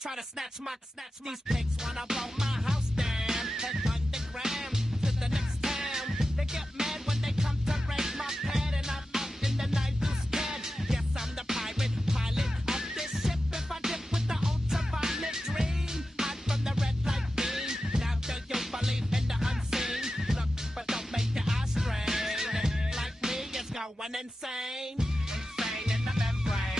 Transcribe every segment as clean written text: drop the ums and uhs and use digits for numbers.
try to snatch these pigs wanna blow my house down. Head underground to the next town. They get mad when they come to raid my pad, and I'm out in the night too scared. Yes, I'm the pirate pilot of this ship. If I dip with the ultraviolet dream, hide from the red light beam. Now do you believe in the unseen? Look, but don't make your eyes strain. Like me, it's going insane. Insane in the membrane.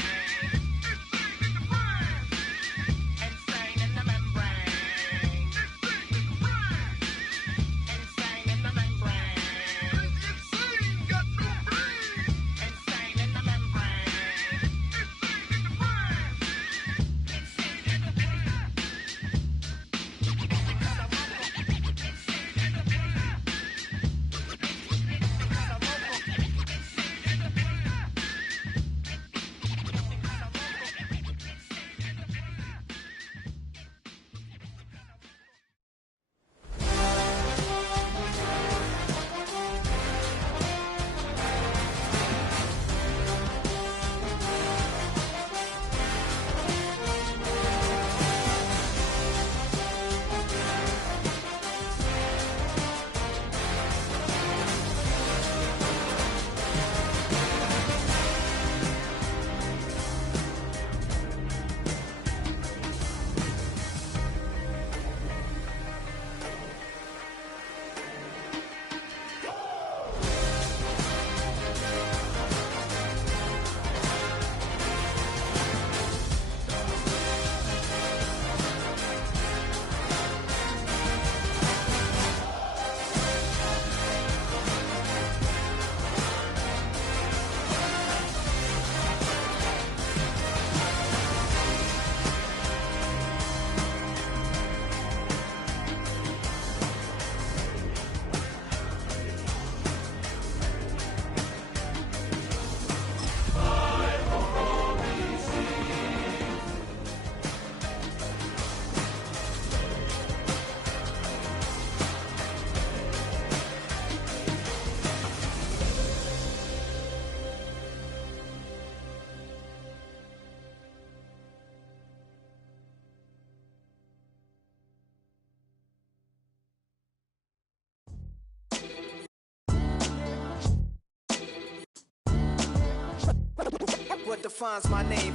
What defines my name?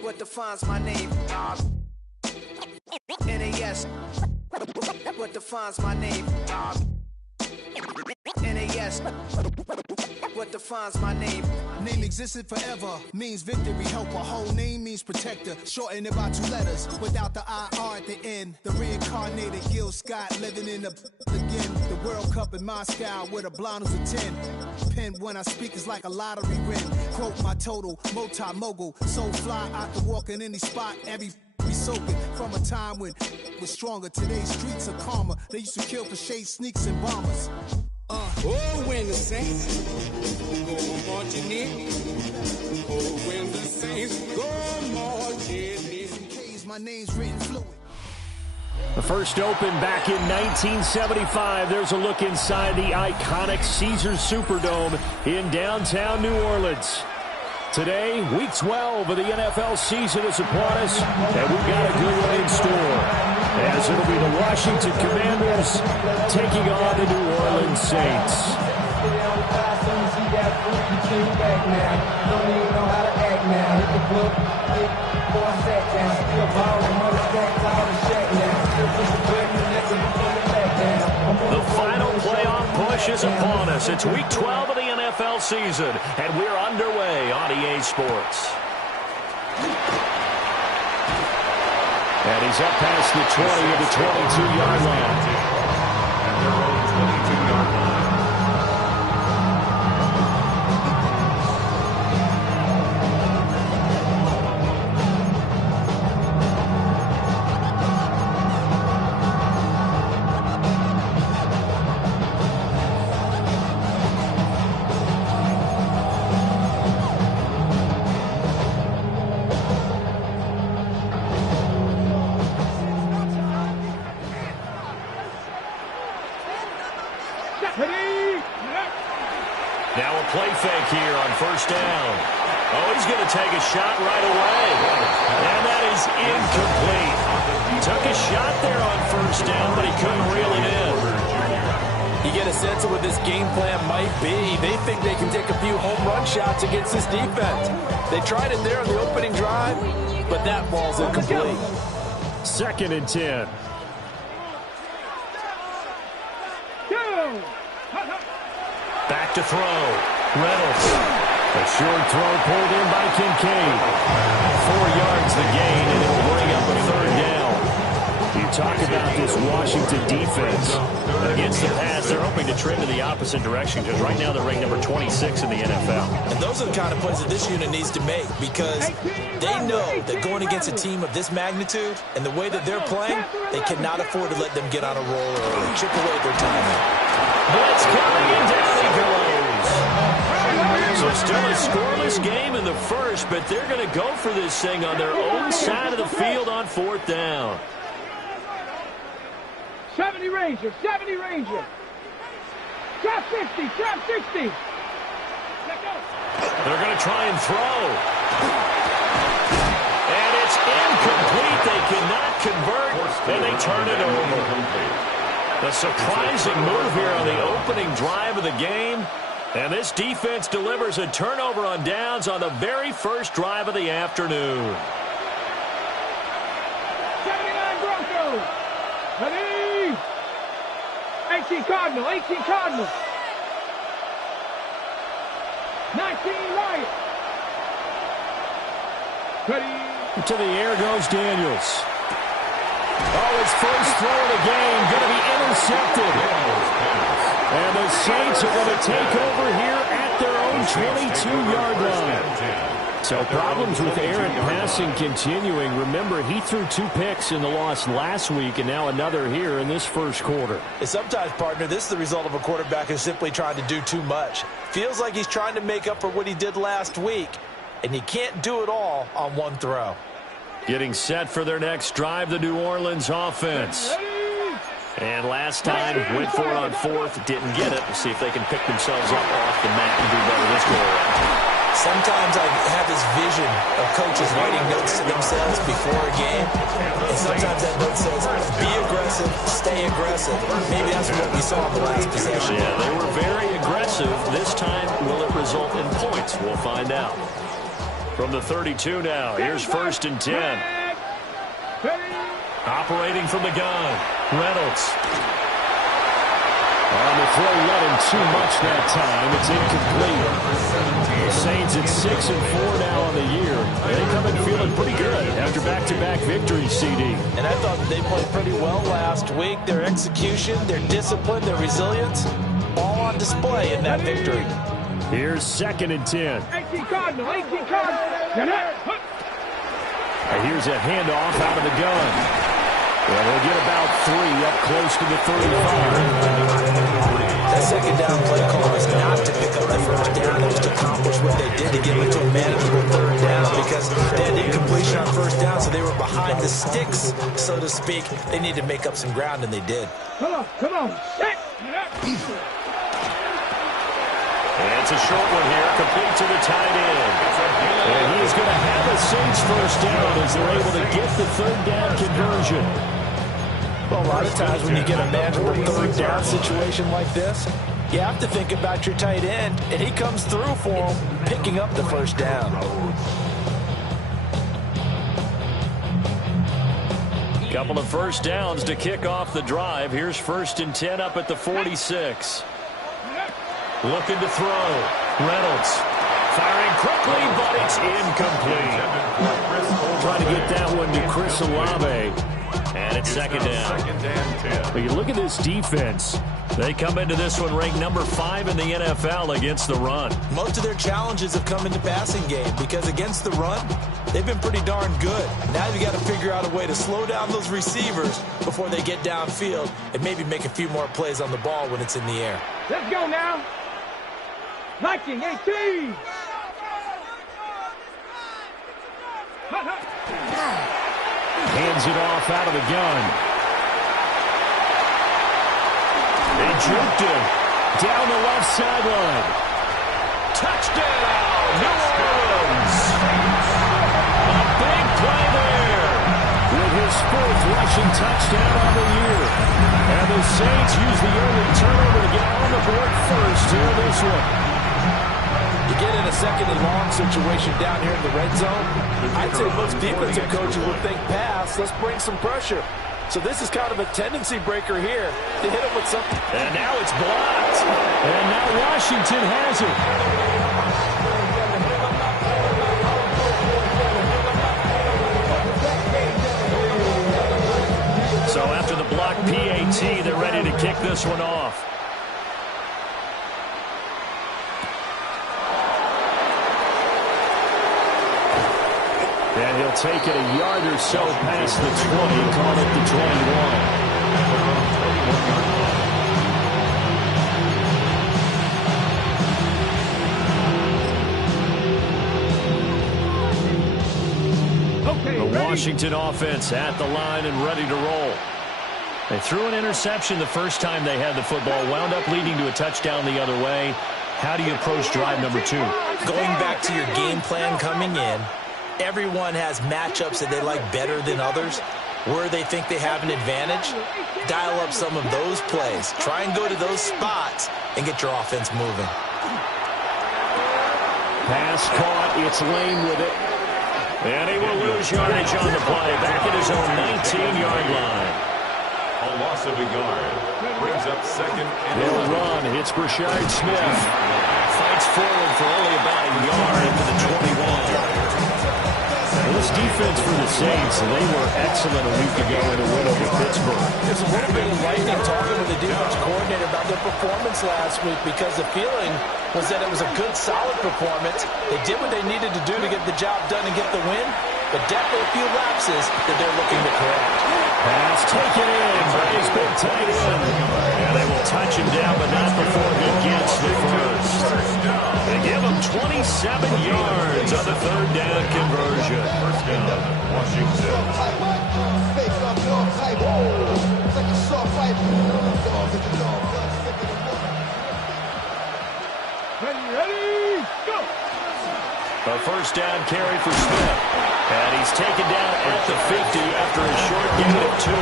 What defines my name? NAS. What defines my name? NAS. What defines my name? Name existed forever, means victory, helper. Whole name means protector, shortened it by 2 letters, without the IR at the end. The reincarnated Gil Scott, living in the again. The World Cup in Moscow, with a blonde who's a 10. Pen when I speak is like a lottery win. Quote my total, multi-mogul, so fly I can walk in any spot, every be soaking from a time when it was stronger. Today's streets are calmer. They used to kill for shade sneaks and bombers. Oh, when the saints go marching in. Oh, when the saints go marching in. My name's written fluid. The first opened back in 1975. There's a look inside the iconic Caesars Superdome in downtown New Orleans. Today, Week 12 of the NFL season is upon us, and we've got a good one in store, as it'll be the Washington Commanders taking on the New Orleans Saints. The final playoff push is upon us. It's Week 12 of the NFL season, and we're underway on EA Sports. And he's up past the 20 of the 22-yard line. Now a play fake here on first down. Oh, he's going to take a shot right away. And that is incomplete. He took a shot there on first down, but he couldn't reel it in. You get a sense of what this game plan might be. They think they can take a few home run shots against this defense. They tried it there on the opening drive, but that ball's incomplete. 2nd and 10. Back to throw. Reynolds. A short throw pulled in by Kincaid. 4 yards the gain, and it will bring up a 3rd down. You talk about this Washington defense. Against the pass, they're hoping to trend in the opposite direction because right now they're ranked number 26 in the NFL. And those are the kind of plays that this unit needs to make because they know that going against a team of this magnitude and the way that they're playing, they cannot afford to let them get on a roll or chip away at their timing. Blitz coming and down he goes. So still a scoreless game in the first, but they're going to go for this thing on their own side of the field on 4th down. 70 Ranger, 70 Ranger. Drop 60, drop 60. They're going to try and throw. And it's incomplete. They cannot convert, and they turn it over. A surprising move here on the opening drive of the game. And this defense delivers a turnover on downs on the very first drive of the afternoon. 79 Broncos. Ready? 18 Cardinal, 18 Cardinal. 19 Riot. Ready? To the air goes Daniels. Oh, his first throw of the game going to be intercepted. And the Saints are going to take over here at their own 22-yard line. So problems with Aaron passing continuing. Remember, he threw 2 picks in the loss last week and now another here in this first quarter. And sometimes, partner, this is the result of a quarterback who's simply trying to do too much. Feels like he's trying to make up for what he did last week, and you can't do it all on one throw. Getting set for their next drive, the New Orleans offense. And last time, went for it on 4th, didn't get it. We'll see if they can pick themselves up off the mat and do better this go around. Sometimes I have this vision of coaches writing notes to themselves before a game. And sometimes that note says, be aggressive, stay aggressive. Maybe that's what we saw in the last possession. Yeah, they were very aggressive. This time, will it result in points? We'll find out. From the 32 now, here's 1st and 10. Operating from the gun, Reynolds. On the throw, let him too much that time. It's incomplete. The Saints at 6-4 now on the year. They come in feeling pretty good after back-to-back victories, CD. And I thought they played pretty well last week. Their execution, their discipline, their resilience, all on display in that victory. Here's 2nd and 10. 18 Cardinal, 18 Cardinal. Here's a handoff out of the gun. Well, they'll get about 3 up close to the 35. That second down play call was not to pick up that first down. It was to accomplish what they did to get into a manageable 3rd down because they had incompletion on 1st down, so they were behind the sticks, so to speak. They needed to make up some ground, and they did. Come on. And it's a short one here, complete to the tight end. And he is going to have a Saints first down as they're able to get the 3rd down conversion. Well, a lot of times when you get a manageable 3rd down situation like this, you have to think about your tight end, and he comes through for him, picking up the 1st down. Couple of 1st downs to kick off the drive. Here's 1st and 10 up at the 46. Looking to throw. Reynolds firing quickly, but it's incomplete. Trying to get that one to Chris Olave. And it's 2nd down. But you look at this defense. They come into this one ranked number 5 in the NFL against the run. Most of their challenges have come in the passing game because against the run, they've been pretty darn good. Now you've got to figure out a way to slow down those receivers before they get downfield and maybe make a few more plays on the ball when it's in the air. Let's go now. 19, 18. Hands it off out of the gun. They juked him down the left sideline. touchdown, New Orleans. A big play there with his 4th rushing touchdown on the year. And the Saints use the early turnover to get on the board first here in this one. You get in a 2nd and long situation down here in the red zone, I'd say most defensive coaches would think pass, let's bring some pressure. So this is kind of a tendency breaker here to hit him with something. And now it's blocked. And now Washington has it. So after the block PAT, they're ready to kick this one off. And he'll take it a yard or so past the 20, call it the 21. The Washington offense at the line and ready to roll. They threw an interception the first time they had the football, wound up leading to a touchdown the other way. How do you approach drive number 2? Going back to your game plan coming in, everyone has matchups that they like better than others. Where they think they have an advantage, dial up some of those plays. Try and go to those spots and get your offense moving. Pass caught. It's Lane with it. And he will lose yardage on the play. Back at his own 19-yard line. A loss of a yard. Brings up 2nd and He'll run. It's Brashard Smith. Fights forward for only about a yard into the 21. This defense for the Saints, they were excellent a week ago in a win over Pittsburgh. There's a little bit of lightning talking with the defense coordinator about their performance last week because the feeling was that it was a good, solid performance. They did what they needed to do to get the job done and get the win, but definitely a few lapses that they're looking to correct. Pass taken in by his big tight end. And they will touch him down, but not before he gets the first. They give him 27 yards on the 3rd down conversion. First down, Washington. Ready, go! A first down carry for Smith. And he's taken down at the 50 after a short gain of 2.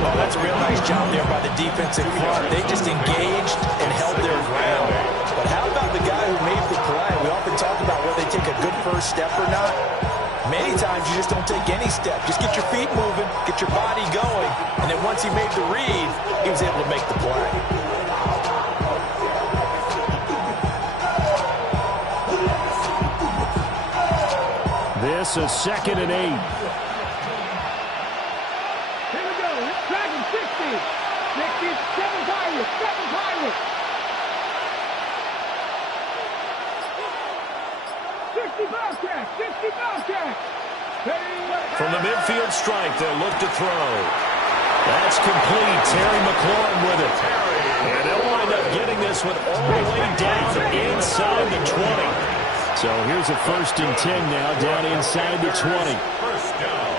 Oh, that's a real nice job there by the defensive front. They just engaged and held their ground. But how about the guy who made the play? We often talk about whether they take a good first step or not. Many times you just don't take any step. Just get your feet moving, get your body going, and then once he made the read, he was able to make the play. This is 2nd and 8. Here we go. It's Dragon 60. 7 Pirates. 7 Pirates. 60 Bobcats. 60 Bobcats. From the midfield strike, they'll look to throw. That's complete. Terry McLaurin with it. And they'll wind up getting this one all the way down inside the 20. So here's a 1st and 10 now, down inside the 20. First down.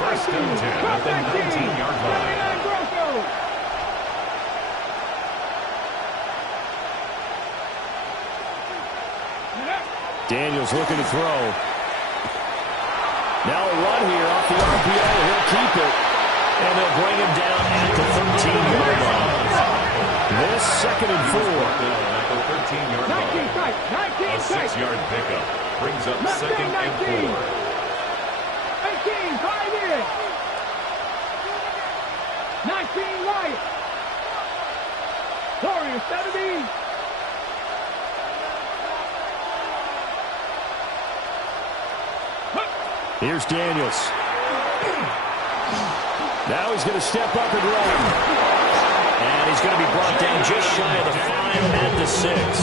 First and 10 at the 19-yard line. Daniels looking to throw. Now a run here off the RPO. He'll keep it. And they'll bring him down at the 13-yard line. This 2nd and 4. At the 13-yard line. A 6-yard pickup brings up 2nd and 4. 18, 5 in. 19 right. Warriors 70. Here's Daniels. Now he's going to step up and run. And he's going to be brought down just shy of the 5 at the 6.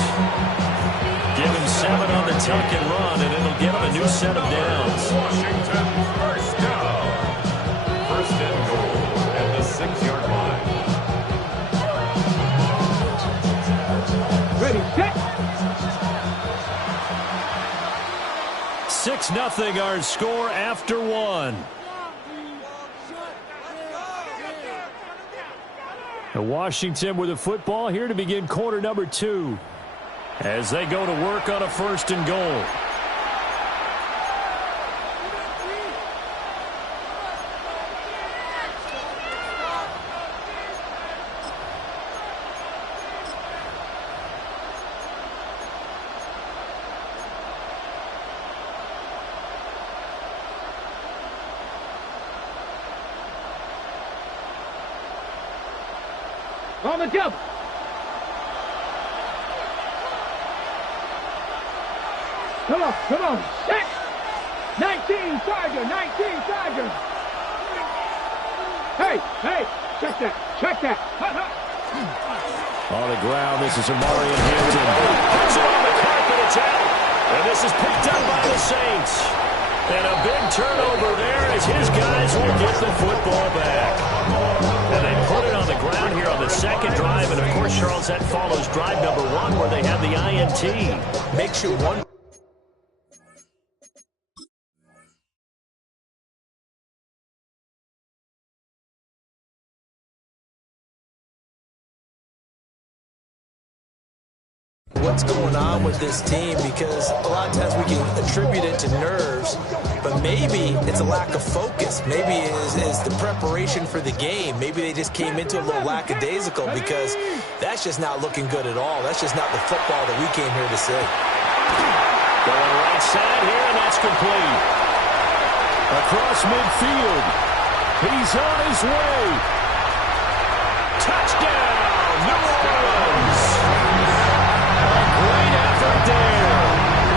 Give him 7 on the tuck and run, and it'll give him a new set of downs. Washington first down. First and goal at the 6-yard line. Ready, set. 6-0 our score after 1. Washington with the football here to begin quarter number 2. as they go to work on a 1st and goal. On the double. Come on. Set. 19, Sergeant. 19, Sergeant. Hey. Check that. On the ground, this is Amarian Hampton. Puts it on the carpet, it's out. And this is picked up by the Saints. And a big turnover there as his guys will get the football back. And they put it on the ground here on the 2nd drive. And, of course, Charles, that follows drive number 1 where they have the INT. Makes you wonder. What's going on with this team, because a lot of times we can attribute it to nerves, but maybe it's a lack of focus. Maybe it is the preparation for the game. Maybe they just came into a little lackadaisical, because that's just not looking good at all. That's just not the football that we came here to see. Going right side here, and that's complete. Across midfield. He's on his way. Touchdown, New Orleans. Great effort there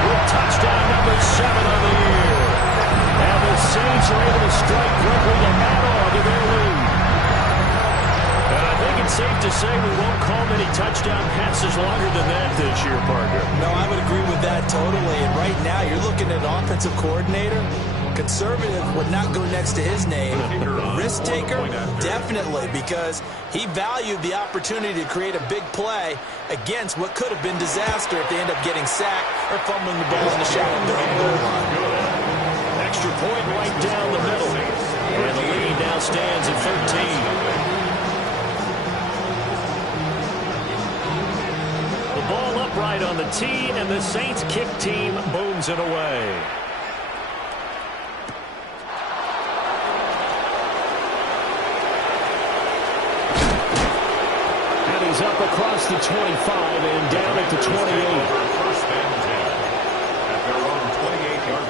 with touchdown number 7 of the year. And the Saints are able to strike quickly to add on to their lead. And I think it's safe to say we won't call many touchdown passes longer than that this year, partner. No, I would agree with that totally. And right now you're looking at offensive coordinator. Conservative would not go next to his name. Risk taker, definitely, because he valued the opportunity to create a big play against what could have been disaster if they end up getting sacked or fumbling the ball in the shallow goal line. Extra point right down the middle. And the lead now stands at 13. The ball upright on the tee, and the Saints kick team booms it away. He's up across the 25 and down at the 28. 1st and 10 at their own 28-yard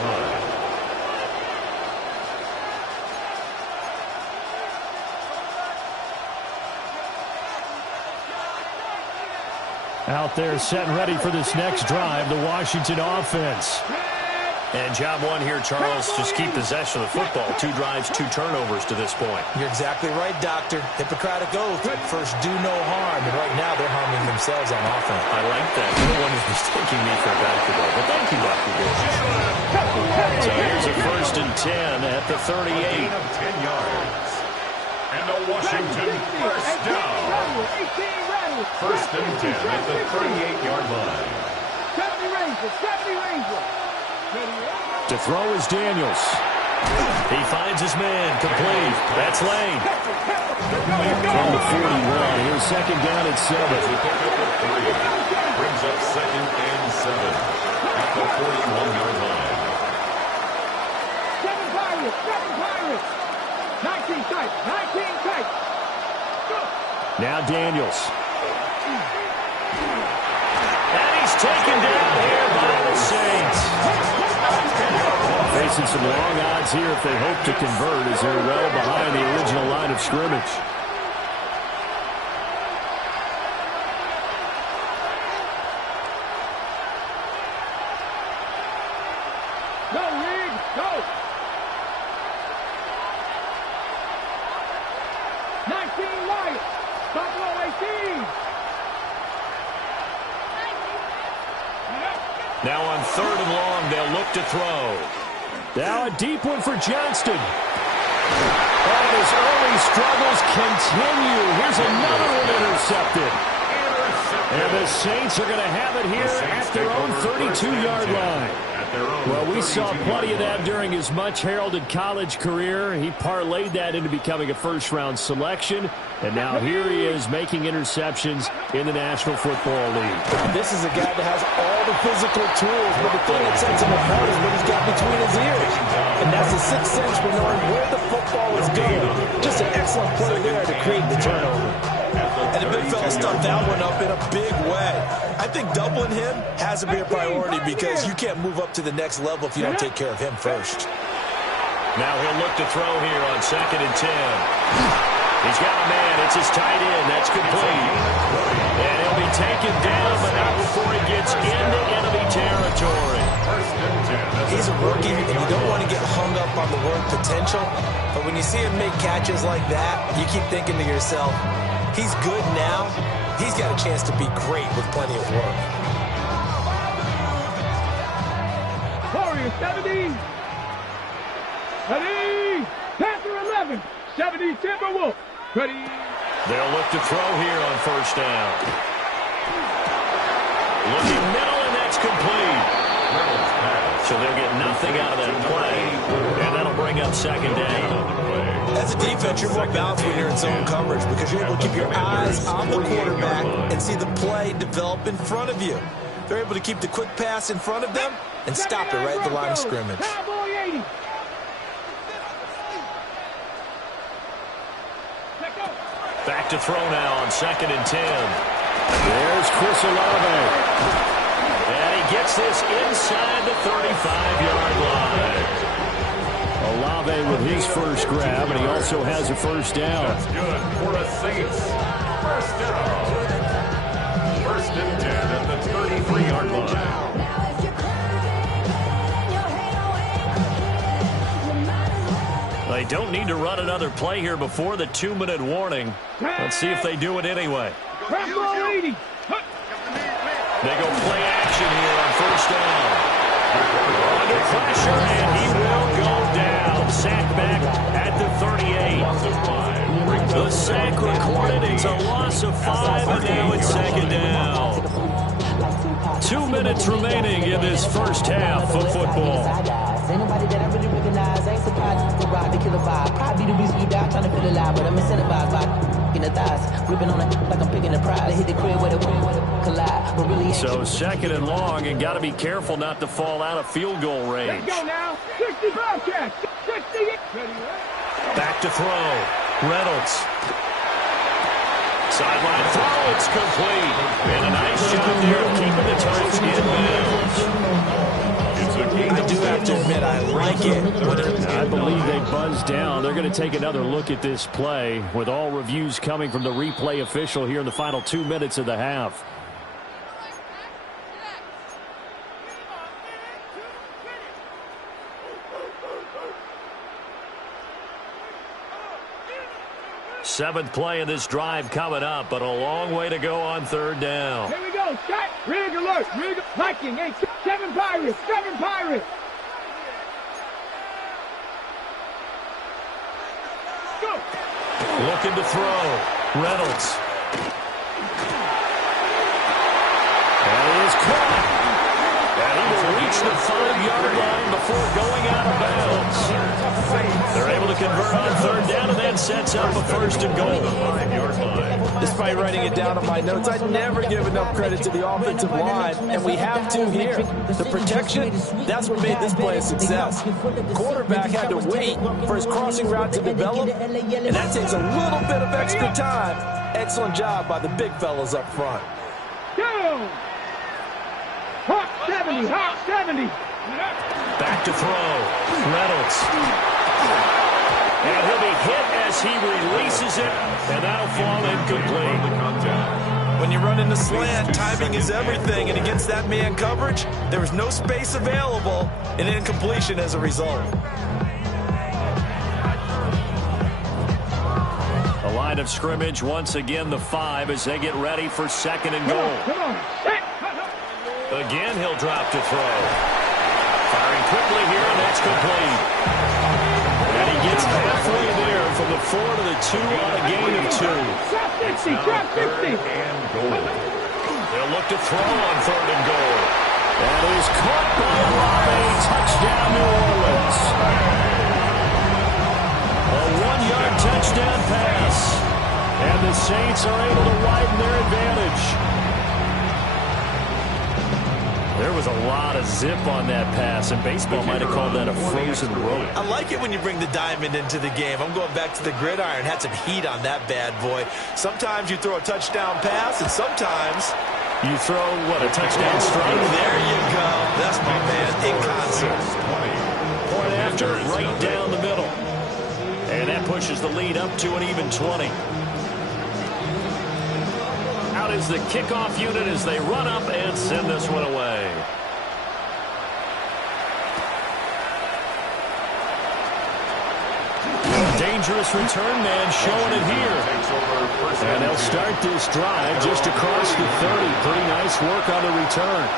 line. Out there set and ready for this next drive, the Washington offense. And job 1 here, Charles, just keep possession of the football. 2 drives, 2 turnovers to this point. You're exactly right, Doctor. Hippocratic oath. First, do no harm. And right now, they're harming themselves on offense. I like that. No one is mistaking me for a basketball. But thank you, Dr. Gill. So here's a 1st and 10 at the 38. 10 yards. And a Washington 1st down. 1st and 10 at the 38-yard line. 70 Rangers. To throw is Daniels. He finds his man, complete. That's Lane. From the 41, here's 2nd down at 7. Brings up 2nd and 7 at the 41-yard line. 7 Pirates. 19 tight. Now Daniels. And he's taken down here by the Saints. Facing some long odds here if they hope to convert, as they're well behind the original line of scrimmage. Go, Reed, go! 19 Lions, Buffalo 18. Now on 3rd and long, they'll look to throw. Now a deep one for Johnston. And his early struggles continue. Here's another one intercepted. And the Saints are going to have it here at their own 32-yard line. Well, we saw plenty of that during his much-heralded college career. He parlayed that into becoming a first-round selection. And now here he is making interceptions in the National Football League. This is a guy that has all the physical tools, but the thing that sets him apart is what he's got between his ears. And that's the sixth sense for knowing where the football is going. Just an excellent play there to create the turnover. And the big fella stuffed that one up in a big way. I think doubling him has to be a priority because you can't move up to the next level if you don't take care of him first. Now he'll look to throw here on 2nd and 10. He's got a man. It's his tight end. That's complete. And he'll be taken down, but not before he gets into enemy territory. He's a rookie, and you don't want to get hung up on the word potential. But when you see him make catches like that, you keep thinking to yourself, he's good now. He's got a chance to be great with plenty of work. Warriors 70. Ready. Panther 11. 70 Timberwolves. Ready. They'll look to throw here on 1st down. Looking middle, and that's complete. So they'll get nothing out of that play. And that'll bring up 2nd down. As a defense, you're more balanced when you're in zone coverage because you're able to keep your eyes on the quarterback and see the play develop in front of you. They're able to keep the quick pass in front of them and stop it right at the line of scrimmage. Back to throw now on 2nd and 10. There's Chris Olave. And he gets this inside the 35-yard line. Olave with his first grab, and he also has a 1st down. That's good for the Saints. 1st down. 1st and 10 at the 33-yard line. They don't need to run another play here before the 2-minute warning. Let's see if they do it anyway. They go play action here on 1st down. Under pressure, and he will go down. Sack back at the 38. The sack recorded. It's a loss of 5, and now it's 2nd down. 2 minutes remaining in this first half of football. Ain't nobody that I really recognize. Ain't surprised to rock the killer vibe. Probably the reason you die trying to feel alive, but I'm incentivized by in the thighs, gripping on it like I'm picking the pride. I hit the crib with a collide, but really. So 2nd and long, and got to be careful not to fall out of field goal range. Let's go now. 60 Bobcats. 60. Back to throw. Reynolds. Sideline throw. It's complete. And a nice job there of keeping the Terps in bounds. I do have to admit, I like it. I believe they buzzed down. They're going to take another look at this play with all reviews coming from the replay official here in the final 2 minutes of the half. Seventh play of this drive coming up, but a long way to go on 3rd down. Here we go. Shot. Rig alert. Rig. Viking. 7 Pirates. 7 Pirates. Go. Looking to throw. Reynolds. And he is caught. And he will reach the 5-yard line before going out of bounds. They're able to convert on 3rd down, and that sets up a 1st and goal. 5-yard line. Despite writing it down on my notes, I never give enough credit to the offensive line, and we have to here. The protection, that's what made this play a success. Quarterback had to wait for his crossing route to develop, and that takes a little bit of extra time. Excellent job by the big fellas up front. Down. Hawk 70. Hawk 70. Back to throw. Reynolds. And he'll be hit as he releases it, and that'll fall incomplete. When you run in the slant, timing is everything, and against that man coverage, there was no space available, and incompletion as a result. The line of scrimmage, once again, the 5 as they get ready for 2nd and goal. Again, he'll drop to throw. Firing quickly here, and that's complete. And he gets halfway there from the 4 to the 2 on a gain of 2. Drop 50, drop 50. And goal. They'll look to throw on 3rd and goal. That is caught by Olave. Touchdown, New Orleans. A 1-yard touchdown pass. And the Saints are able to widen their advantage. There was a lot of zip on that pass, and baseball might have called that a frozen rope. I like it when you bring the diamond into the game. I'm going back to the gridiron. Had some heat on that bad boy. Sometimes you throw a touchdown pass, and sometimes you throw, what, a touchdown strike? There you go. That's my man in concert. Point after, right down the middle. And that pushes the lead up to an even 20. Out is the kickoff unit as they run up and send this one away. Dangerous return man showing it here. And they'll start this drive just across the 30. Pretty nice work on the return.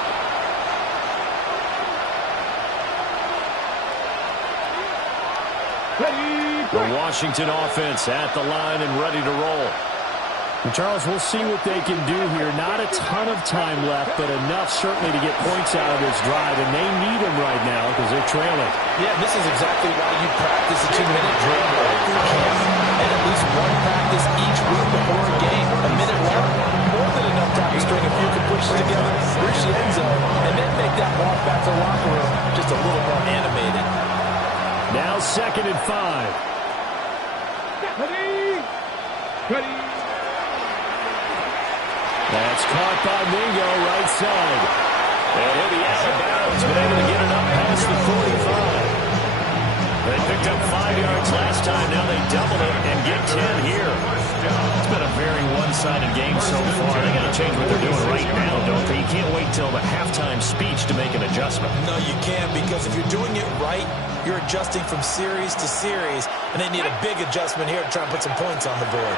The Washington offense at the line and ready to roll. And Charles, we'll see what they can do here. Not a ton of time left, but enough certainly to get points out of this drive, and they need them right now because they're trailing. Yeah, this is exactly why you practice a 2-minute drill camp, and at least one practice each week before a game. A minute long, more than enough time to string a few completions together, reach the end zone, and then make that walk back to the locker room just a little more animated. Now 2nd and 5. Ready. That's caught by Mingo, right side. And he'll be out of bounds, but able to get it up past the 45. They picked up 5 yards last time. Now they double it and get 10 here. It's been a very one-sided game so far. They got to change what they're doing right now, don't they? You can't wait till the halftime speech to make an adjustment. No, you can't, because if you're doing it right, you're adjusting from series to series, and they need a big adjustment here to try and put some points on the board.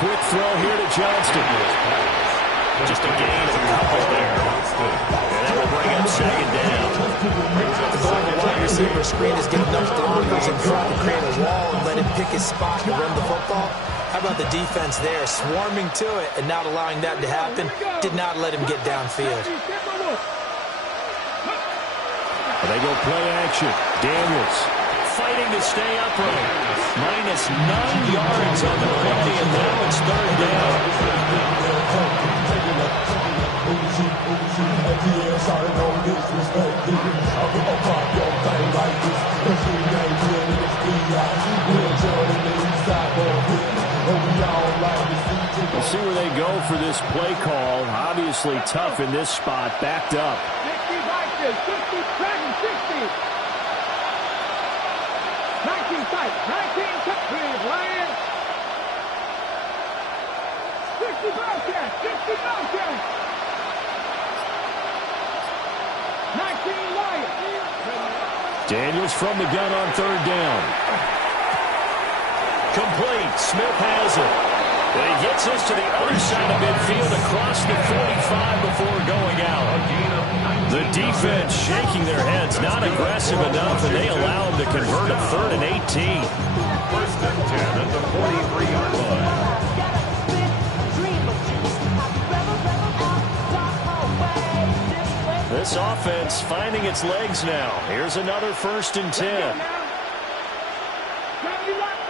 Quick throw here to Johnston. Just a gain of a couple there. And that will bring up 2nd down. The goal of the wide receiver screen is get enough blockers in front to create a wall and let him pick his spot to run the football. How about the defense there, swarming to it and not allowing that to happen? Did not let him get downfield. They go play action. Daniels fighting to stay upright. Minus 9 yards on the play, and now it's 3rd down. We'll see where they go for this play call. Obviously tough in this spot, backed up. 19 fight, 19 please, Lions. 60 Bowcat, 60 Bowcat. 19 Lions. Daniels from the gun on 3rd down. Complete. Smith has it. And he gets us to the other side of midfield across the 45 before going out. The defense shaking their heads, not aggressive enough, and they allow him to convert a 3rd and 18. 1st and 10 at the 43-yard line. This offense finding its legs now. Here's another 1st and 10.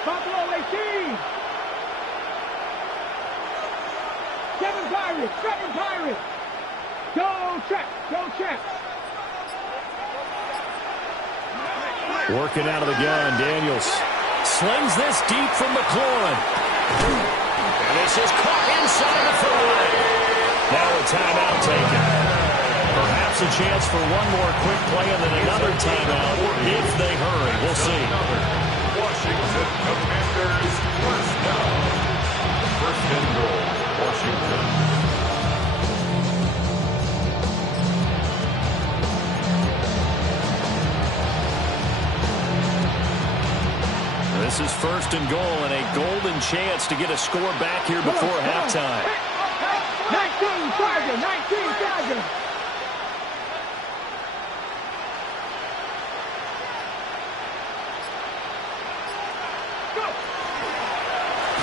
Buffalo 18. 7 Pirates, 7 Pirates. Go check, go check. Working out of the gun, Daniels slings this deep from McLaurin. And this is caught inside the 5. Now a timeout taken. Perhaps a chance for one more quick play and then another timeout if they hurry. We'll see. Washington Commanders 1st down. 1st and goal, Washington. This is 1st and goal and a golden chance to get a score back here before halftime. 19 Tiger, 19 Tiger.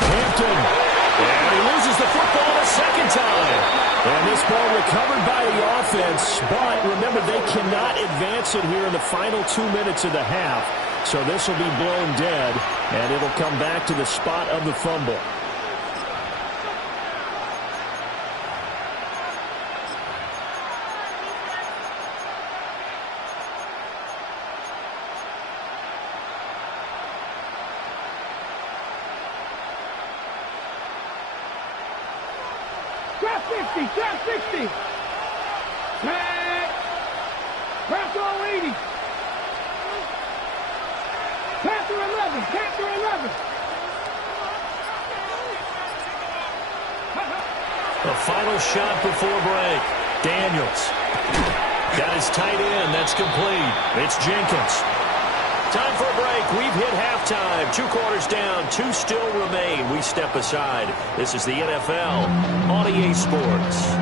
Hampton. And he loses the football a 2nd time. And this ball recovered by the offense, but remember, they cannot advance it here in the final 2 minutes of the half. So this will be blown dead, and it'll come back to the spot of the fumble. Trap 60, trap 60. Tag. Trap 80. Panther 11, Panther 11. The final shot before break. Daniels. Got his tight end. That's complete. It's Jenkins. Time for a break. We've hit halftime. 2 quarters down. 2 still remain. We step aside. This is the NFL on EA Sports.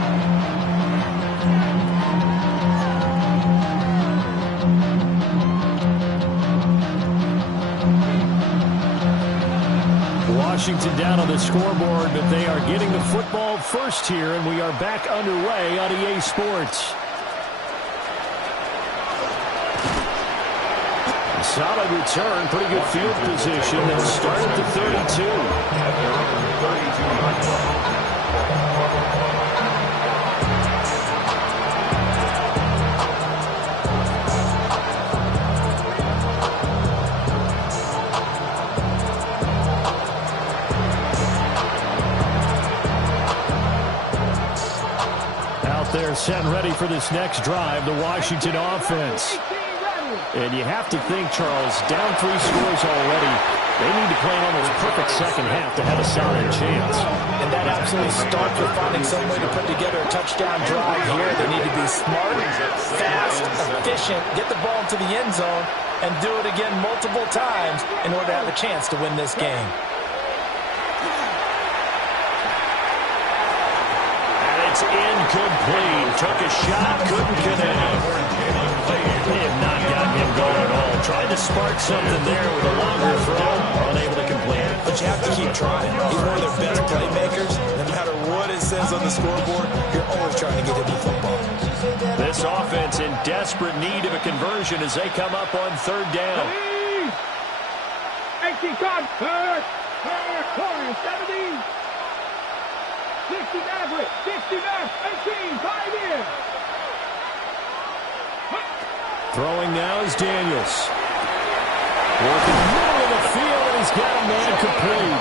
Washington down on the scoreboard, but they are getting the football first here, and we are back underway on EA Sports. Solid return, pretty good field position, and start at the 32. Out there set and ready for this next drive, the Washington offense. And you have to think, Charles, down 3 scores already. They need to play an almost perfect second half to have a solid chance. And that absolutely starts with finding some way to put together a touchdown drive here. They need to be smart, fast, efficient, get the ball into the end zone, and do it again multiple times in order to have a chance to win this game. And it's incomplete. Took a shot, couldn't connect. They have not gotten him going at all. Tried to spark something there with a longer throw, unable to complete it. But you have to keep trying. He's one of their best playmakers. No matter what it says on the scoreboard, you're always trying to get him the football. This offense in desperate need of a conversion as they come up on 3rd down. 18 card, third, corner, 70. 60 Maverick, 60 Maverick, 18, 5 in. Throwing now is Daniels. Working the middle of the field, and he's got a man complete.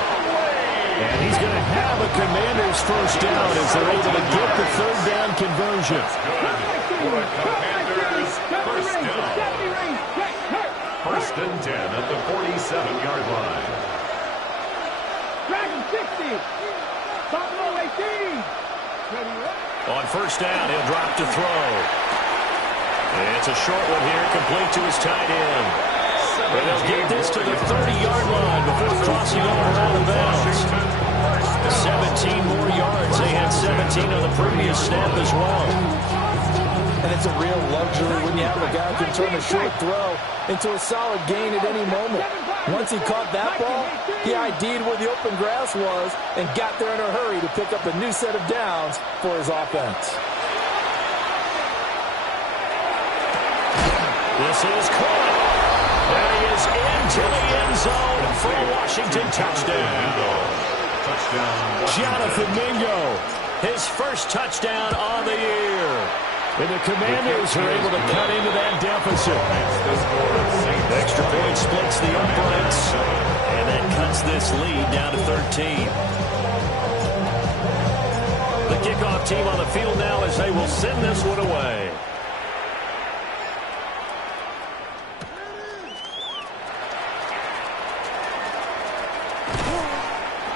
And he's going to have a Commander's first down as they're able to get the 3rd down conversion. Commanders first down. 1st and 10 at the 47-yard line. Dragon 60. Buffalo 18. On 1st down, he'll drop to throw. It's a short one here, complete to his tight end. And they'll get this to the 30-yard line before crossing over out of bounds. 17 more yards. They had 17 on the previous snap as well. And it's a real luxury when you have a guy who can turn a short throw into a solid gain at any moment. Once he caught that ball, he ID'd where the open grass was and got there in a hurry to pick up a new set of downs for his offense. This is caught. And he is into the end zone for a Washington touchdown. Jonathan Mingo, his first touchdown on the year. And the Commanders are able to cut into that deficit. Extra point splits the uprights. And that cuts this lead down to 13. The kickoff team on the field now as they will send this one away.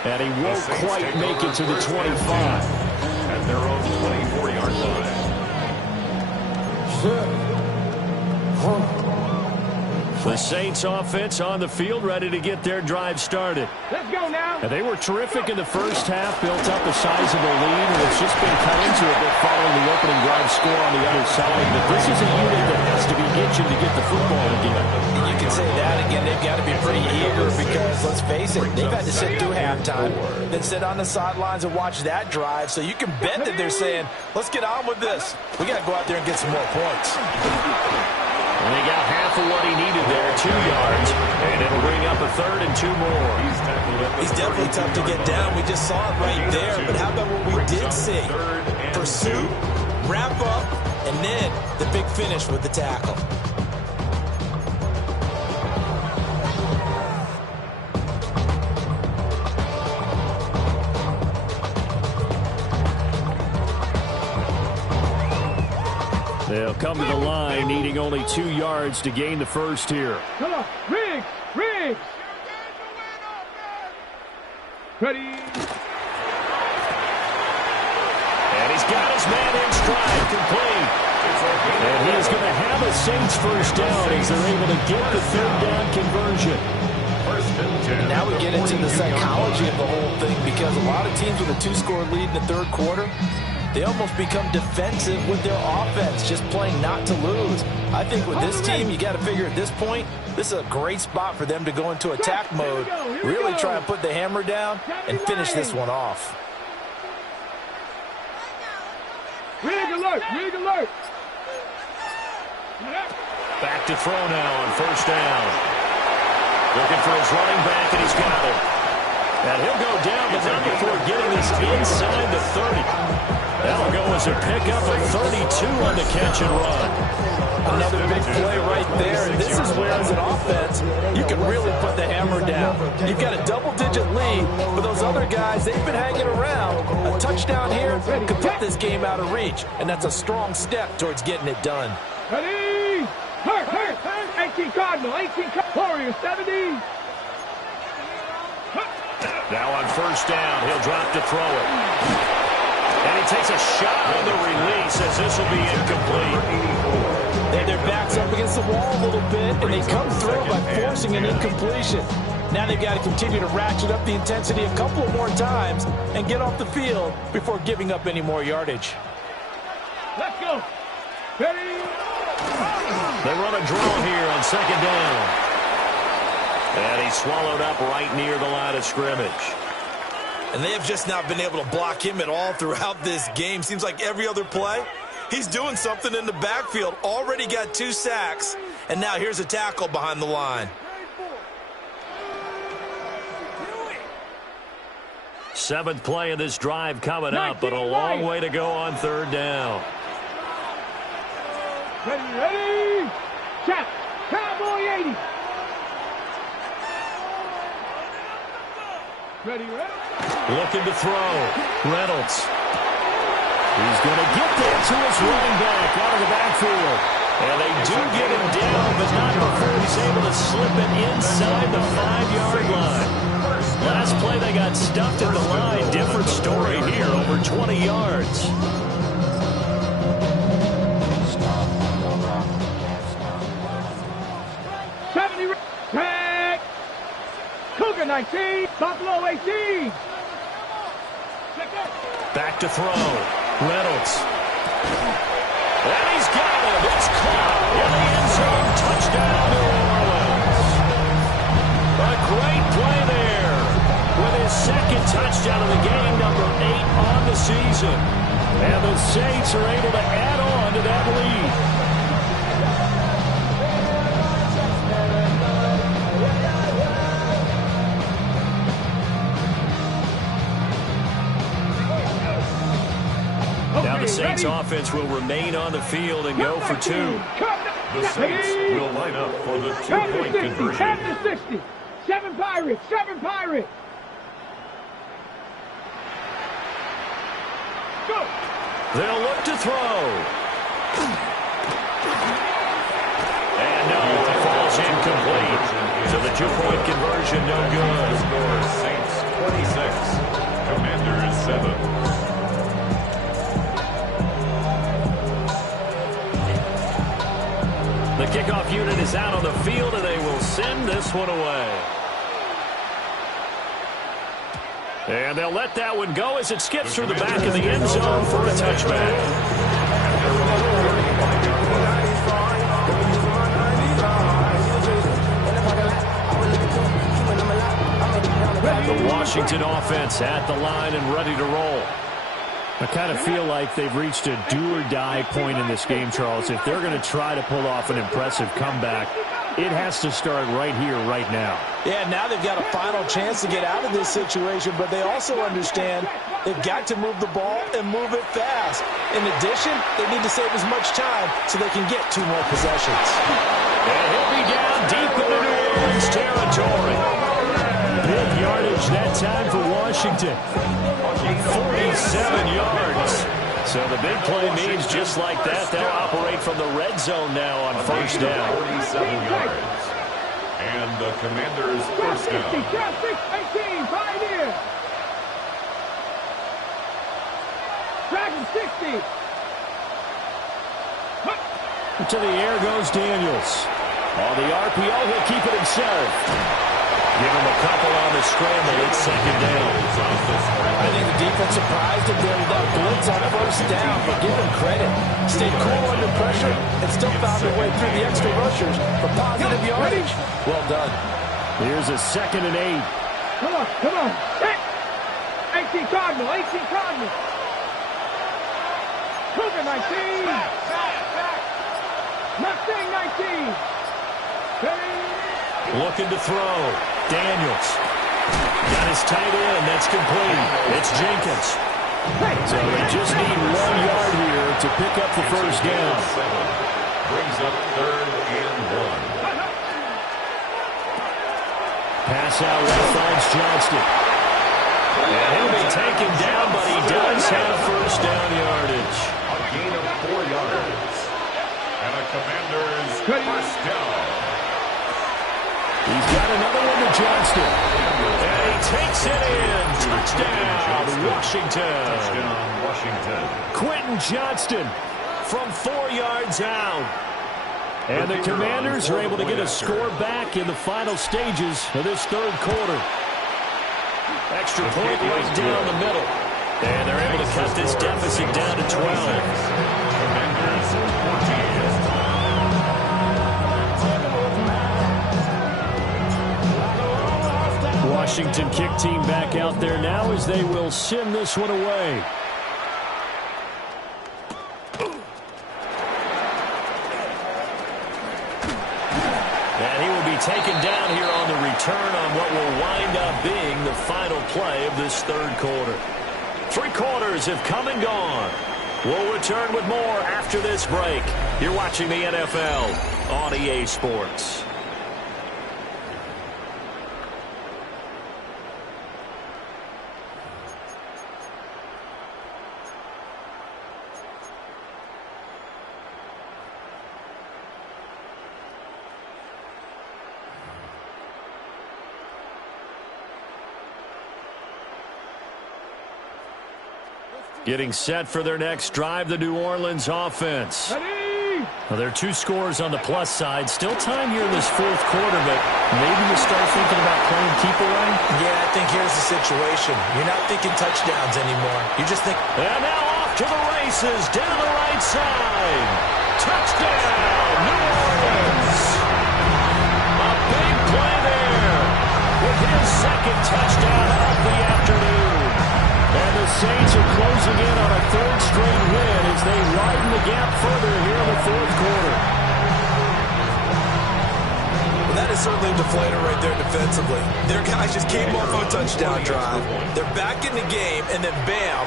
And he won't quite make it to the 25. At their own 24-yard line. The Saints offense on the field, ready to get their drive started. Let's go now. And they were terrific in the first half, built up a sizable lead, and it's just been cut into a bit following the opening drive score on the other side. But this is a unit that has to be itching to get the football again. You can say that again. They've got to be pretty eager because, let's face it, they've had to sit through halftime, then sit on the sidelines and watch that drive. So you can bet that they're saying, let's get on with this. We got to go out there and get some more points. And he got half of what he needed there, 2 yards, and it'll bring up a 3rd and 2 more. He's definitely tough to get down. We just saw it right there. But how about what we did see? Pursuit, wrap up, and then the big finish with the tackle. They'll come to the line, needing only 2 yards to gain the first here. Come on, Riggs! Riggs! Ready? And he's got his man in stride, complete. And he is going to have a Saints first down as they're able to get the 3rd down conversion. And now we get into the psychology of the whole thing because a lot of teams with a 2-score lead in the 3rd quarter, they almost become defensive with their offense, just playing not to lose. I think with this team, you got to figure at this point, this is a great spot for them to go into attack mode, really try and put the hammer down and finish this one off. Rig alert! Rig alert! Back to throw now on 1st down. Looking for his running back, and he's got it. And he'll go down, but not before getting this inside the 30. That'll go as a pickup of 32 on the catch and run. Another big play right there. And this is where, as an offense, you can really put the hammer down. You've got a double-digit lead, but those other guys, they've been hanging around. A touchdown here could put this game out of reach, and that's a strong step towards getting it done. Ready? Hurt! 18 Cardinal, 18 Warriors, 70. Now on 1st down, he'll drop to throw it. And he takes a shot on the release as this will be incomplete. Their backs up against the wall a little bit, and they come through by forcing an incompletion. Now they've got to continue to ratchet up the intensity a couple of more times and get off the field before giving up any more yardage. Let's go. Ready? They run a draw here on 2nd down. And he's swallowed up right near the line of scrimmage. And they have just not been able to block him at all throughout this game. Seems like every other play, he's doing something in the backfield. Already got 2 sacks, and now here's a tackle behind the line. 7th play of this drive coming up, but a long way to go on 3rd down. Ready? Shot. Cowboy 80. Ready? Looking to throw. Reynolds. He's going to get there to his running back out of the backfield. And they do get him down, but not before he's able to slip it inside the 5-yard line. Last play, they got stuffed at the line. Different story here, over 20 yards. Cougar 19, Buffalo 18. Back to throw. Reynolds. And he's got it. It's caught in the end zone. Touchdown, New Orleans. A great play there with his 2nd touchdown of the game, number 8 on the season. And the Saints are able to add on to that lead. Now the Saints offense will remain on the field and go for 2. The Saints will line up for the 2-point conversion. 7-60. 7 Pirates. 7 Pirates. Go. They'll look to throw. And no, it falls incomplete. So the 2-point conversion no good. Score Saints 26. Commanders 7. The kickoff kickoff unit is out on the field, and they will send this one away. And they'll let that one go as it skips through the back of the end zone for a touchback. The Washington offense at the line and ready to roll. I kind of feel like they've reached a do-or-die point in this game, Charles. If they're going to try to pull off an impressive comeback, it has to start right here, right now. Yeah, now they've got a final chance to get out of this situation, but they also understand they've got to move the ball and move it fast. In addition, they need to save as much time so they can get 2 more possessions. And he'll be down deep in the New Orleans territory. Big yardage that time for Washington. 47 yards. So the big play means just like that, they'll operate from the red zone now on first down. 47 yards. And the Commanders' first down. 18, Pioneer. Dragon 60. To the air goes Daniels. On the RPO, he'll keep it himself. Give him a couple on the scramble. It's second down. I think the defense surprised him there with that blitz on first down, but give him credit. Stayed cool under pressure and still found their way through the extra rushers for positive yardage. Well done. Here's a 2nd and 8. Come on. 18 Cardinal. Cougar 19. Mustang 19. Looking to throw. Daniels. Got his tight end. That's complete. It's Jenkins. So they just need 1 yard here to pick up the first down. Brings up 3rd and 1. Pass out right finds Johnston. And he'll be taken down, but he does have first down yardage. A gain of 4 yards. And a Commanders' first down. He's got another one to Johnston. And he takes it in. Touchdown, Washington. Touchdown, Washington. Quentin Johnston from 4 yards out. And the Commanders are able to get a score back in the final stages of this 3rd quarter. Extra point right down the middle. And they're able to cut this deficit down to 12. Commanders 14. Washington kick team back out there now as they will send this one away. And he will be taken down here on the return on what will wind up being the final play of this 3rd quarter. 3 quarters have come and gone. We'll return with more after this break. You're watching the NFL on EA Sports. Getting set for their next drive, the New Orleans offense. Well, there are 2 scores on the plus side. Still time here in this 4th quarter, but maybe you start thinking about playing keep away? Yeah, I think here's the situation. You're not thinking touchdowns anymore. You just think... And now off to the races, down the right side. Touchdown, New Orleans. A big play there with his 2nd touchdown of the afternoon. And the Saints are closing in on a 3rd straight win as they widen the gap further here in the 4th quarter. Well, that is certainly a deflator right there defensively. Their guys just came off of a touchdown drive. They're back in the game, and then bam,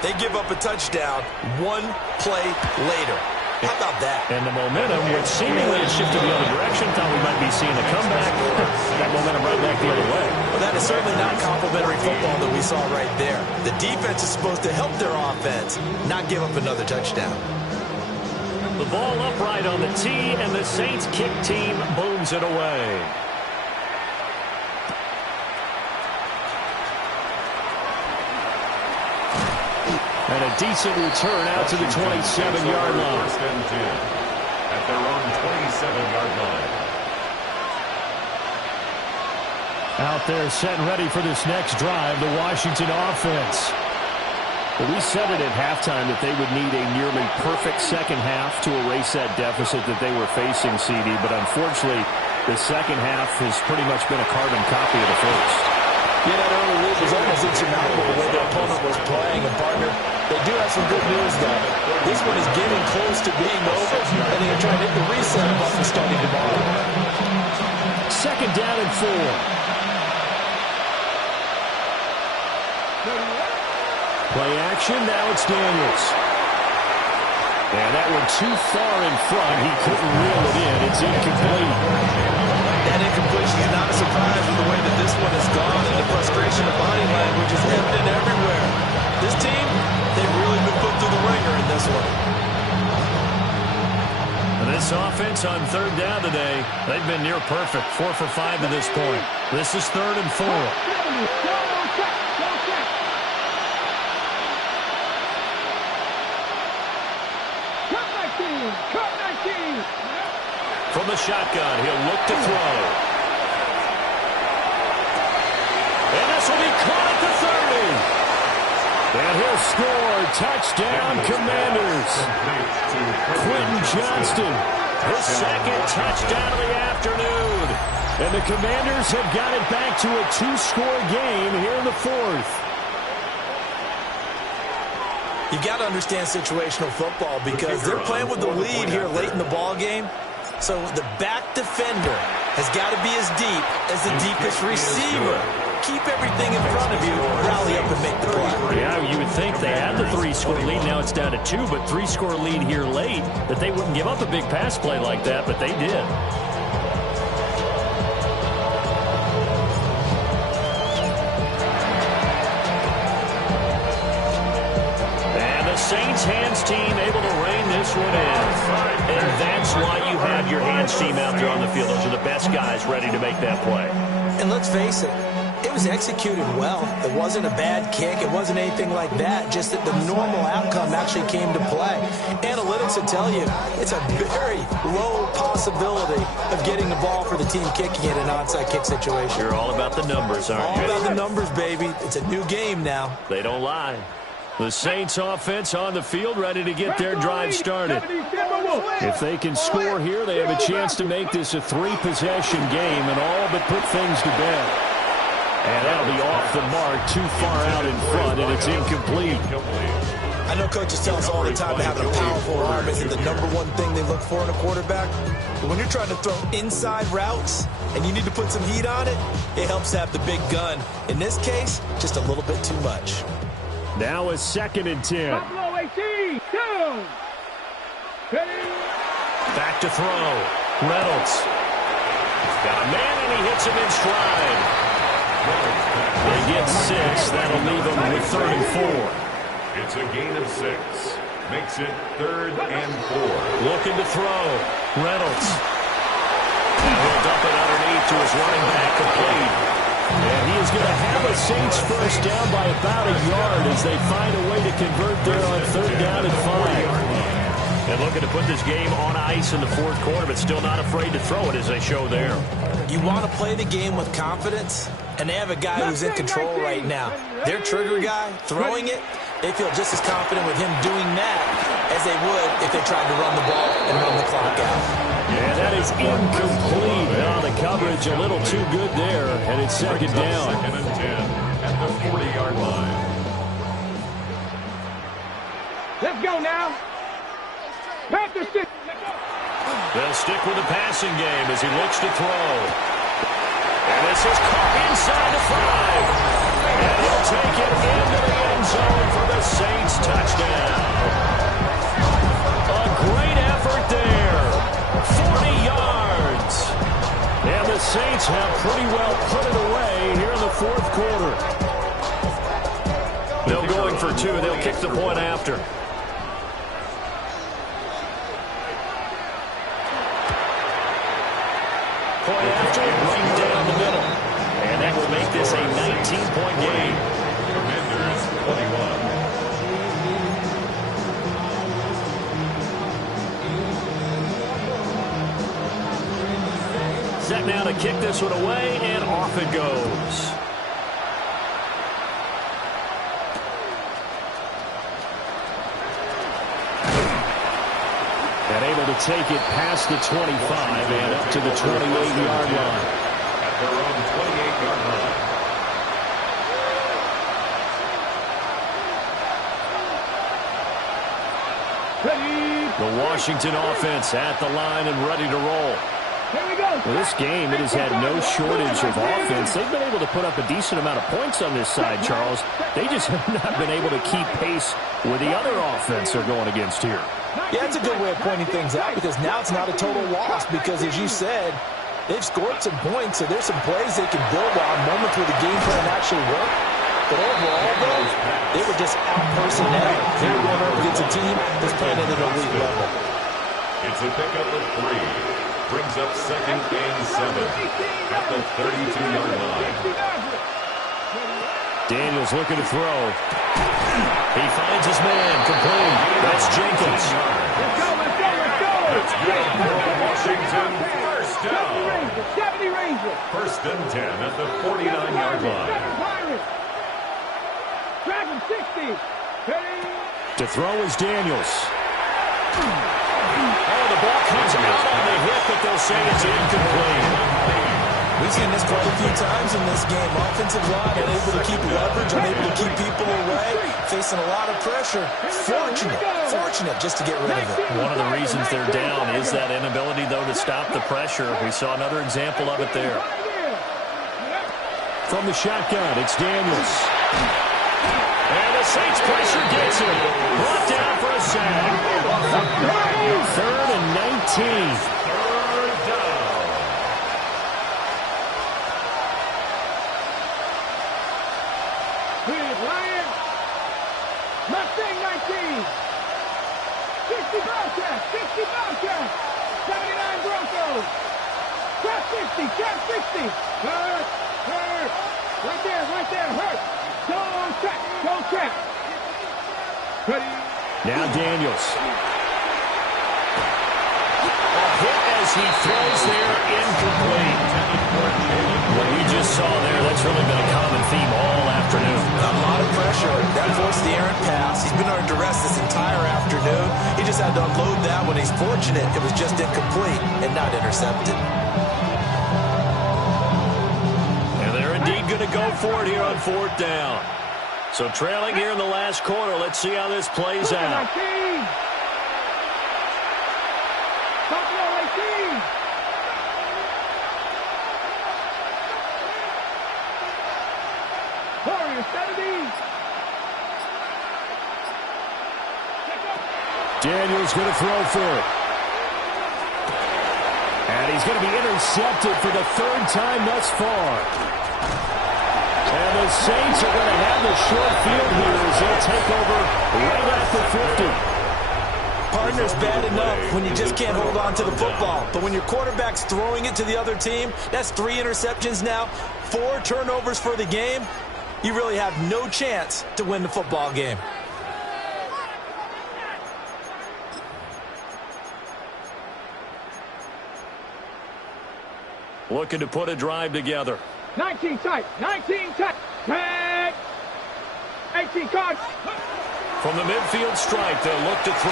they give up a touchdown 1 play later. How about that? And the momentum, which seemingly has shifted the other direction, thought we might be seeing a comeback. That momentum right back the other way. Well, that is certainly not complimentary football that we saw right there. The defense is supposed to help their offense, not give up another touchdown. The ball upright on the tee, and the Saints kick team booms it away. And a decent return out to the 27-yard line. at their own 27-yard line. Out there set and ready for this next drive, the Washington offense. Well, we said it at halftime that they would need a nearly perfect second half to erase that deficit that they were facing, CD. But unfortunately, the second half has pretty much been a carbon copy of the first. Yeah, that early lead was almost insurmountable the way their opponent was playing. And, partner, they do have some good news, though. This one is getting close to being over, and they're trying to hit the reset button starting tomorrow. Second down and 4. Play action, now it's Daniels. And that one too far in front. He couldn't reel it in. It's incomplete. That incompletion is not a surprise with the way that this one has gone, and the frustration of body language is evident everywhere. This team, they've really been put through the ringer in this one. And this offense on third down today, they've been near perfect. 4 for 5 to this point. This is 3rd and 4. From the shotgun, he'll look to throw. And this will be caught at the 30. And he'll score. Touchdown, Commanders. Quentin Johnston, his second touchdown of the afternoon. And the Commanders have got it back to a 2-score game here in the 4th. You got to understand situational football because they're playing with the lead here late in the ball game. So the back defender has got to be as deep as the deepest receiver. Keep everything in front of you, rally up and make the play. Yeah, you would think they had the 3-score lead. Now it's down to 2, but 3-score lead here late, that they wouldn't give up a big pass play like that, but they did. Saints hands team able to rein this one in. And that's why you have your hands team out there on the field. Those are the best guys ready to make that play. And let's face it, it was executed well. It wasn't a bad kick. It wasn't anything like that. Just that the normal outcome actually came to play. Analytics will tell you it's a very low possibility of getting the ball for the team kicking it in an onside kick situation. You're all about the numbers, aren't you? All about the numbers, baby. It's a new game now. They don't lie. The Saints offense on the field ready to get their drive started. If they can score here, they have a chance to make this a 3-possession game and all but put things to bed. And that'll be off the mark, too far out in front, and it's incomplete. I know coaches tell us all the time to have a powerful arm isn't the number one thing they look for in a quarterback. But when you're trying to throw inside routes and you need to put some heat on it, it helps to have the big gun. In this case, just a little bit too much. Now a 2nd and 10. Back to throw. Reynolds. Got a man and he hits him in stride. They get 6. That'll leave them with 3rd and 4. It's a gain of 6. Makes it 3rd and 4. Looking to throw. Reynolds. And he'll dump it underneath to his running back, complete. And he is going to have a Saints first down by about a yard as they find a way to convert there on 3rd down and 5. And looking to put this game on ice in the 4th quarter, but still not afraid to throw it as they show there. You want to play the game with confidence, and they have a guy who's in control right now. Their trigger guy, throwing it, they feel just as confident with him doing that as they would if they tried to run the ball and run the clock out. And that is incomplete. Now the coverage a little too good there, and it's 2nd down. 2nd and 10 at the 40-yard line. Let's go now. Panthers stick. They'll stick with the passing game as he looks to throw. And this is caught inside the 5. And he'll take it into the end zone for the Saints touchdown. A great effort there. 40 yards. And the Saints have pretty well put it away here in the 4th quarter. They're going for 2. They'll kick the point after. Point after, right down the middle. And that will make this a 19-point game. Commanders 21. now to kick this one away, and off it goes. And able to take it past the 25 and up to the 28-yard line. At their own 28-yard line. The Washington offense at the line and ready to roll. Well, this game, it has had no shortage of offense. They've been able to put up a decent amount of points on this side, Charles. They just have not been able to keep pace with the other offense they're going against here. Yeah, it's a good way of pointing things out because now it's not a total loss because, as you said, they've scored some points, so there's some plays they can build on, moments where the game plan actually worked. But overall, though, they were just out-personnel. They were going up against a team that's playing at an elite level. It's a pickup of 3. Brings up 2nd and 7 at the 32-yard line. Daniels looking to throw. He finds his man, complete. That's Jenkins. Let's go, let's go, let's go! That's good for Washington. First down. 70 Rangers. 1st and 10 at the 49-yard line. Pirates. Dragon 60. To throw is Daniels. Oh, the ball comes out on the hit, but they'll say it's incomplete. We've seen this quite a few times in this game. Offensive line unable to keep leverage, unable to keep people away, facing a lot of pressure. Fortunate just to get rid of it. One of the reasons they're down is that inability, though, to stop the pressure. We saw another example of it there. From the shotgun, it's Daniels. And the Saints pressure gets him. Brought down for a sack. 3rd and 19. 3rd down. Lions. Mustang 19. 60 Bobcats. 60 Bobcats. 79 Broncos. Trap 60. Trap 60. Hurt. Hurt. Right there. Right there. Hurt. Don't track. Don't track. Ready. Now Daniels. A hit as he throws there, incomplete. What we just saw there, that's really been a common theme all afternoon. A lot of pressure. That forced the errant pass. He's been under duress this entire afternoon. He just had to unload that when he's fortunate. It was just incomplete and not intercepted. And they're indeed going to go for it here on 4th down. So trailing here in the last quarter. Let's see how this plays out. Daniels going to throw for it. And he's going to be intercepted for the 3rd time thus far. And the Saints are going to have the short field here as they'll take over right at the 50. Partner's bad enough when you just can't hold on to the football. But when your quarterback's throwing it to the other team, that's 3 interceptions now, 4 turnovers for the game. You really have no chance to win the football game. Looking to put a drive together. 19 tight. 19 tight. Tag. 18 cards. From the midfield stripe, they'll look to throw.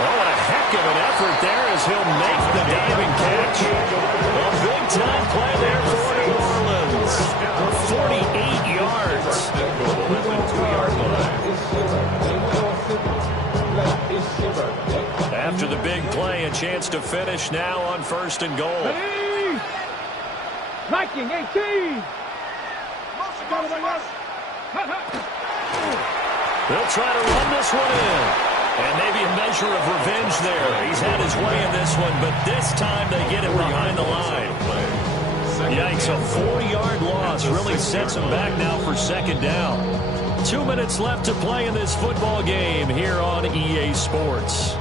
Oh, what a heck of an effort there as he'll make the diving catch. A big-time play there for New Orleans. 48 yards. At the 2-yard line. After the big play, a chance to finish now on 1st and goal. Viking 18. They'll try to run this one in. And maybe a measure of revenge there. He's had his way in this one, but this time they get him behind the line. Yikes, a 4-yard loss really sets him back now for 2nd down. 2 minutes left to play in this football game here on EA Sports.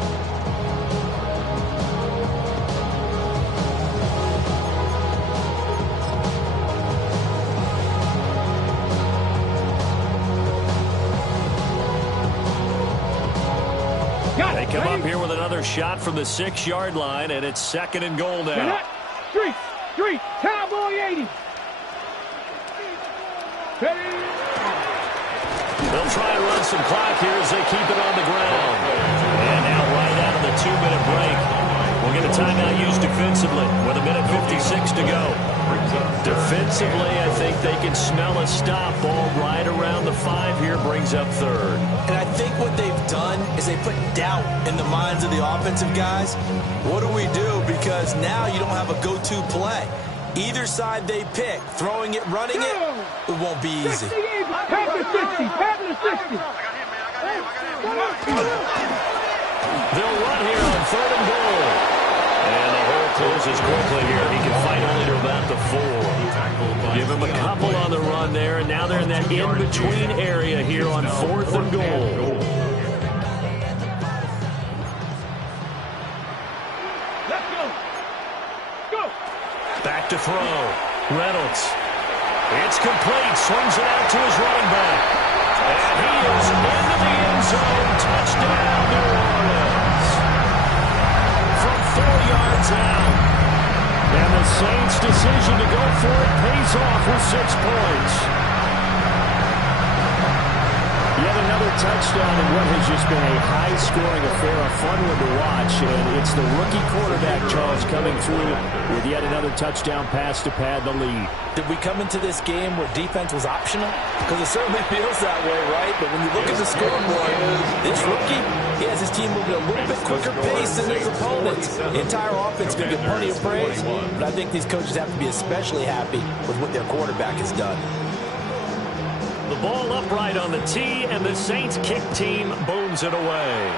here with another shot from the 6-yard line, and it's 2nd and goal now. Street, Cowboy 80. They'll try and run some clock here as they keep it on the ground. And now right out of the 2-minute break, we'll get a timeout used defensively with 1:56 to go. Defensively, I think they can smell a stop. Ball right around the 5 here, brings up 3rd. And I think what they've done is they put doubt in the minds of the offensive guys. What do we do? Because now you don't have a go-to play. Either side they pick, throwing it, running it, it won't be easy. Pass the 60. They'll run here on 3rd and goal. And the hole closes quickly here. He can fight only to about the 4. Give him a couple on the run there, and now they're in that in-between area here on 4th and goal. Let's go. Back to throw. Reynolds. It's complete. Swings it out to his running back. And he is into the end zone. Touchdown, New Orleans. From 4 yards out. And the Saints' decision to go for it pays off with 6 points. Yet another touchdown in what has just been a high-scoring affair, a fun one to watch. And it's the rookie quarterback, Charles, coming through with yet another touchdown pass to pad the lead. Did we come into this game where defense was optional? Because it certainly feels that way, right? But when you look at the scoreboard, this rookie, he has his team moving a little bit quicker pace than his opponents. The entire offense is going to get plenty of praise, but I think these coaches have to be especially happy with what their quarterback has done. The ball upright on the tee, and the Saints kick team booms it away.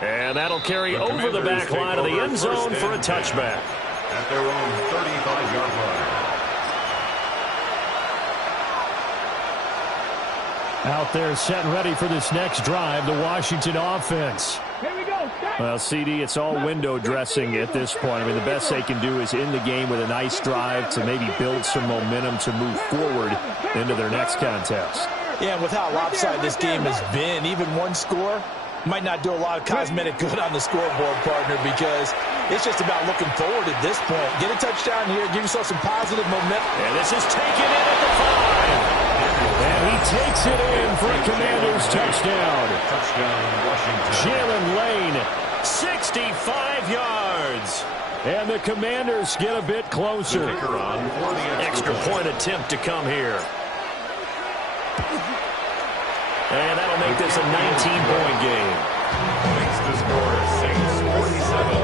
And that'll carry over the back line of the end zone for a touchback. At their own 35-yard line. Out there set and ready for this next drive, the Washington offense. Here we go. Well, CD, it's all window dressing at this point. I mean, the best they can do is end the game with a nice drive to maybe build some momentum to move forward into their next contest. Yeah, and with how lopsided this game has been, even one score might not do a lot of cosmetic good on the scoreboard, partner, because it's just about looking forward at this point. Get a touchdown here, give yourself some positive momentum. And this is taken in at the 5. And he takes it in for a Commanders touchdown. Touchdown, Washington. Jalen Lane, 65 yards. And the Commanders get a bit closer. Extra point attempt to come here. And that'll make this a 19-point game. Makes the score Saints 47,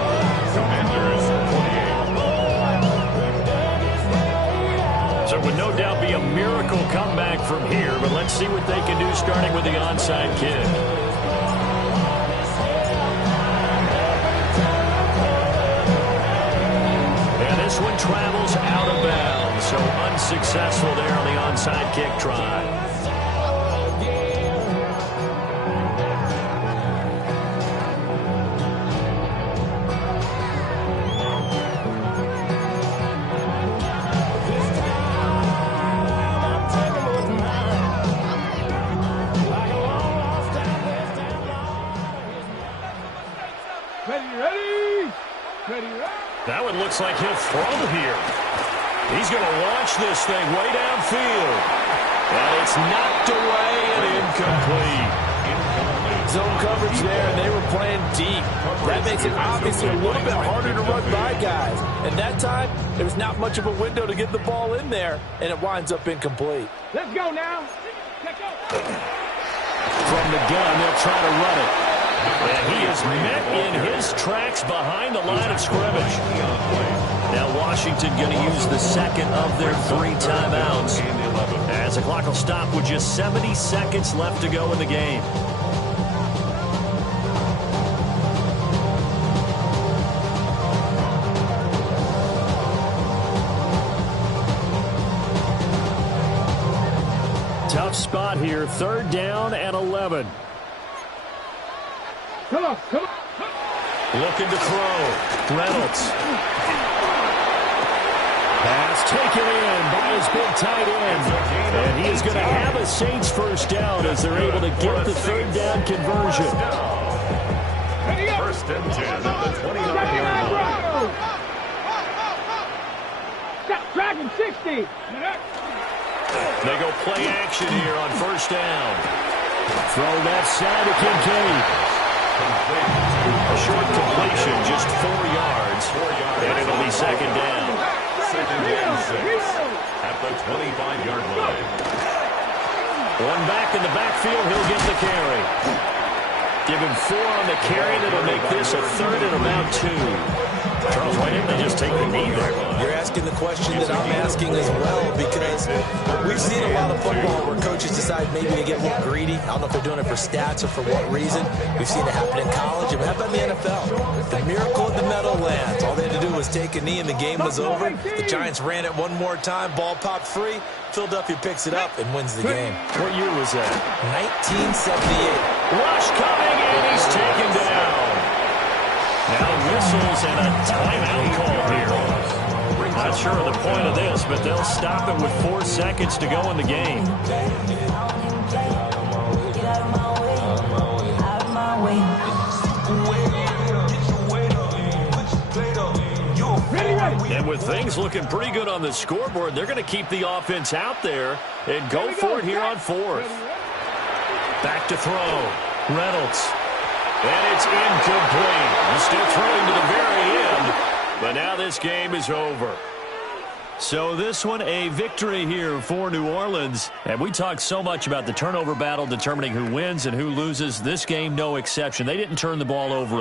Commanders 28. So it would no doubt be a miracle comeback from here, but let's see what they can do starting with the onside kick. And this one travels out of bounds, so unsuccessful there on the onside kick try. That one looks like he'll throw here. He's going to launch this thing way downfield. And it's knocked away and incomplete. Zone coverage there, and they were playing deep. That makes it obviously a little bit harder to run by guys. And that time, there was not much of a window to get the ball in there, and it winds up incomplete. Let's go now. Let's go. From the gun, they'll try to run it. And he is met in his tracks behind the line of scrimmage. Now Washington going to use the second of their 3 timeouts, as the clock will stop with just 70 seconds left to go in the game. Tough spot here, 3rd down and 11. Come on. Looking to throw. Reynolds. Pass That's taken in by his big tight end. And he is going to have a Saints first down as they're able to get the third down conversion. First and 10 at the 29-yard line. Stop dragging 60. They go play action here on first down. Throw that side to Kincaid. A short completion, just 4 yards. And it'll be second down. Second and 6 at the 25-yard line. One back in the backfield, he'll get the carry. Give him 4 on the carry. That'll make this a third and about 2. Charles, why didn't they just take the knee there? You're asking the question that I'm asking as well, because we've seen a lot of football where coaches decide maybe to get a little greedy. I don't know if they're doing it for stats or for what reason. We've seen it happen in college, and it happened in the NFL. The miracle of the Meadowlands. All they had to do was take a knee, and the game was over. The Giants ran it one more time. Ball popped free. Philadelphia picks it up and wins the game. What year was that? 1978. Rush coming, and he's taken down. Now whistles and a timeout call here. Not sure of the point of this, but they'll stop it with 4 seconds to go in the game. And with things looking pretty good on the scoreboard, they're going to keep the offense out there and go for it here on 4th. Back to throw. Reynolds. And it's incomplete. He's still throwing to the very end, but now this game is over. So this one, a victory here for New Orleans. And we talked so much about the turnover battle determining who wins and who loses. This game, no exception. They didn't turn the ball over